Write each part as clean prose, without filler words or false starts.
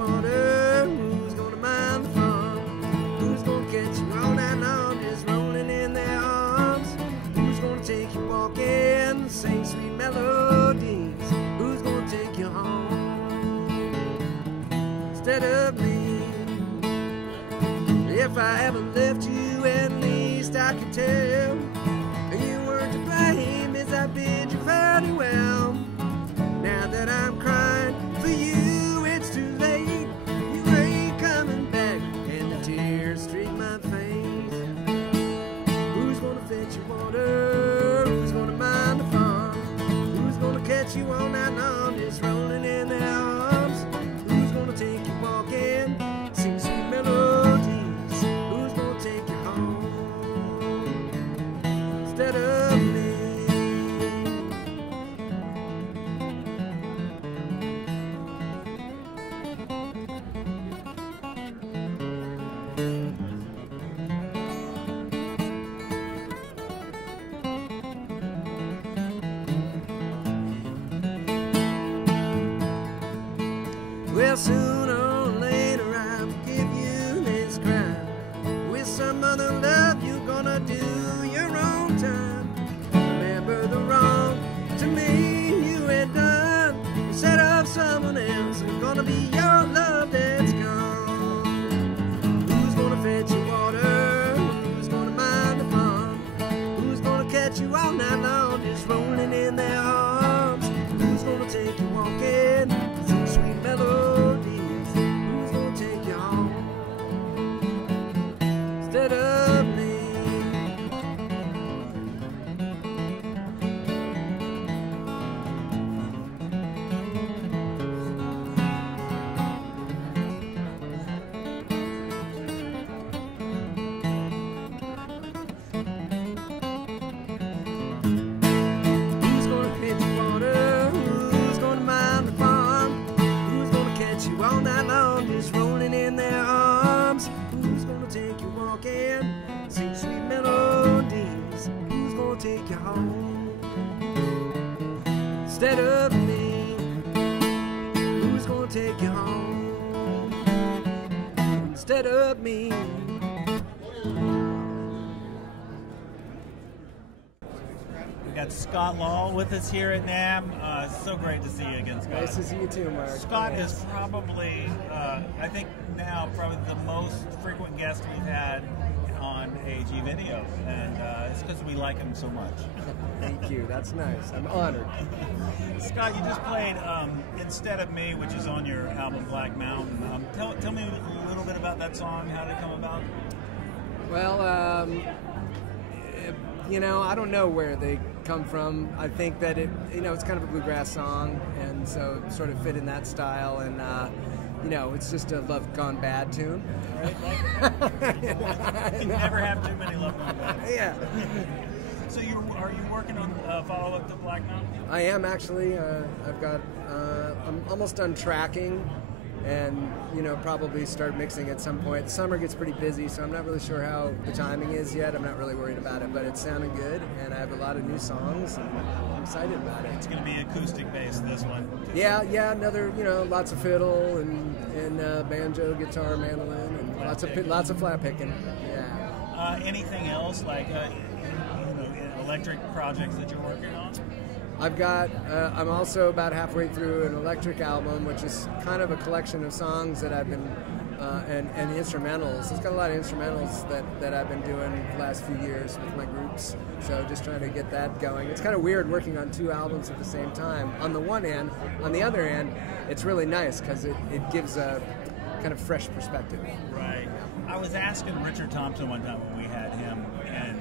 water? Who's gonna mind the fun? Who's gonna catch you all night long, just rolling in their arms? Who's gonna take you walking, sing sweet melodies? Who's gonna take you home instead of me? If I ever left you, at least I could tell you weren't to blame, as I bid you fairly well. Now that I'm crying for you, it's too late. You ain't coming back, and the tears streak my face. Who's gonna fetch you water? Who's gonna mind the fun? Who's gonna catch you all night long, just rolling in their arms? Who's gonna take you walking, sing sweet melodies? Who's gonna take you home instead of me? Well, sooner or later I'll forgive you this crime. With some other love you're gonna do your own time. Remember the wrong to me you had done. Instead of someone else, it's gonna be your love that's gone. Who's gonna fetch you water? Who's gonna mind the fun? Who's gonna catch you all night long, just rolling in their arms? Who's gonna take you walking, sing sweet melodies? Who's gonna take you home instead of me? Who's gonna fetch you water? Who's gonna mind the fun? Who's gonna catch you all night long, just rolling in their arms? Who's gonna take you walking, sing sweet melodies? Who's gonna take you home instead of me? Who's gonna take you home instead of me? We got Scott Law with us here at NAMM. It's so great to see you again, Scott. Nice to see you too, Mark. Scott is probably, I think now, probably the most frequent guest we've had on AG Video, and it's because we like him so much. Thank you. That's nice. I'm honored. Scott, you just played Instead of Me, which is on your album Black Mountain. Tell me a little bit about that song. How did it come about? Well, you know, I don't know where they come from. I think that it's kind of a bluegrass song, and so it sort of fit in that style, and it's just a Love Gone Bad tune. Right? You never have too many Love Gone Bad. Yeah. So are you working on follow-up to Black Mountain? I am actually. I'm almost done tracking, and probably start mixing at some point. The summer gets pretty busy, so I'm not really sure how the timing is yet. I'm not really worried about it, but it's sounding good, and I have a lot of new songs, and I'm excited about it. It's going to be acoustic based, this one. Yeah, another, lots of fiddle and banjo, guitar, mandolin, and lots of flat picking. Yeah. Anything else like electric projects that you're working on? I'm also about halfway through an electric album, which is kind of a collection of songs that I've been, and instrumentals. It's got a lot of instrumentals that I've been doing the last few years with my groups. So just trying to get that going. It's kind of weird working on two albums at the same time. On the one hand, on the other hand, it's really nice because it gives a kind of fresh perspective. Right. I was asking Richard Thompson one time when we had him, and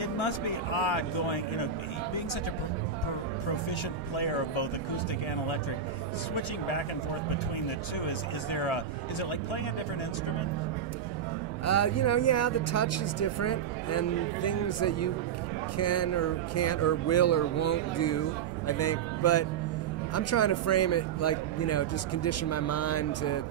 it must be odd going, being such a proficient player of both acoustic and electric, switching back and forth between the two. Is it like playing a different instrument? The touch is different, and things that you can or can't or will or won't do, I think. But I'm trying to frame it like, just condition my mind to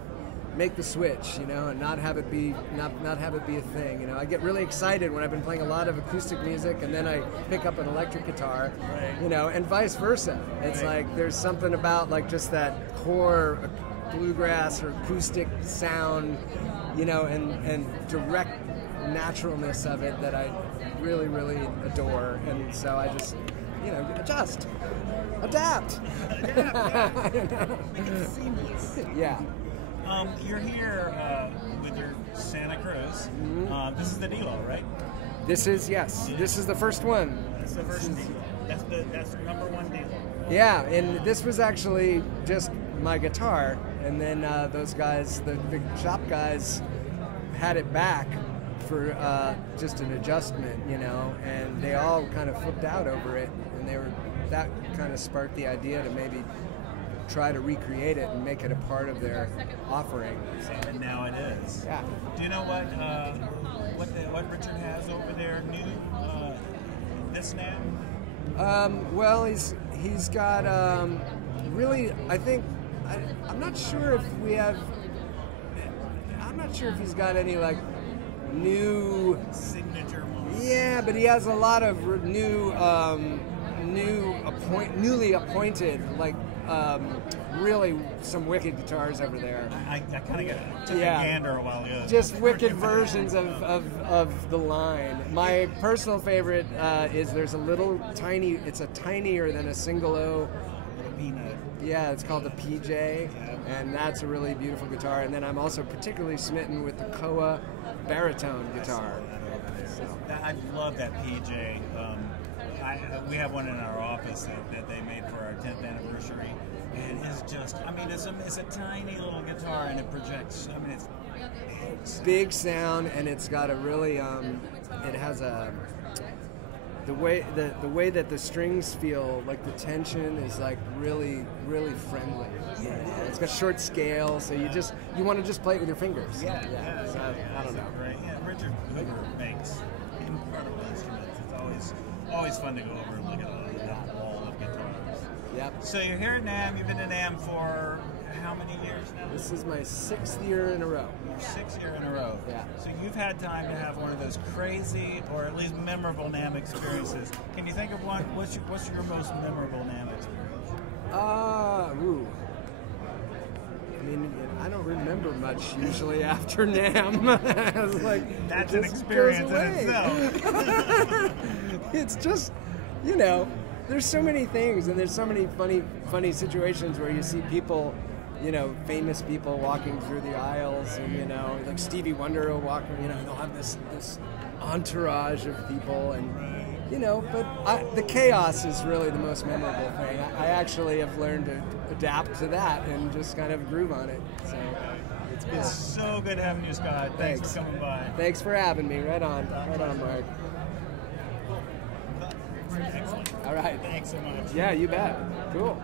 make the switch, and not have it be a thing. I get really excited when I've been playing a lot of acoustic music, and then I pick up an electric guitar, right. And vice versa. It's like there's something about like just that core bluegrass or acoustic sound, you know, and direct naturalness of it that I really, really adore. And so I just, you know, adapt. Make it seamless. Yeah. You're here with your Santa Cruz. This is the Delo, right? This is, yes. This is the first one. That's the first Delo. That's the number one Delo. Yeah, and this was actually just my guitar, and then those guys, the big shop guys, had it back for just an adjustment, you know, and they all kind of flipped out over it, and that kind of sparked the idea to maybe try to recreate it and make it a part of their offering. And now it is. Yeah. Do you know what Richard has over there new this NAMM? Well, he's got really, I think, I'm not sure if he's got any like new signature moves. Yeah, but he has a lot of newly appointed, like really some wicked guitars over there. I kind of took a gander a while ago. Just wicked versions of the line. My personal favorite is there's a little tiny, it's a tinier than a single O. Peanut. Yeah, it's called the PJ, and that's a really beautiful guitar. And then I'm also particularly smitten with the Koa baritone guitar. I love that PJ. We have one in our office that they made for our 10th anniversary. And it's just, I mean, it's a tiny little guitar, and it projects, I mean, it's big sound, and it's got a really, it has a, the way that the strings feel, like the tension is like really, really friendly. Yeah, it's got short scale, so you want to just play it with your fingers. Yeah. So, I don't know. Right. Yeah, Richard makes incredible instruments. It's always fun to go over and look at that wall of guitars. Yep. So you're here at NAMM. You've been at NAMM for how many years now? This is my 6th year in a row. Your 6th year in a row. Yeah. So you've had time to have one of those crazy, or at least memorable NAMM experiences. Can you think of one? What's your most memorable NAMM experience? I mean, I don't remember much usually after NAMM. I was like, that's an experience in itself. It's just, you know, there's so many things, and there's so many funny situations where you see people, you know, famous people walking through the aisles, and, you know, like Stevie Wonder will walk, you know, and they'll have this entourage of people, and, you know, but the chaos is really the most memorable thing. I actually have learned to adapt to that and just kind of groove on it. So it's good. It's so good having you, Scott. Thanks for coming by. Thanks for having me. Right on, Mark. Excellent. All right. Thanks so much. Yeah, you bet. Cool.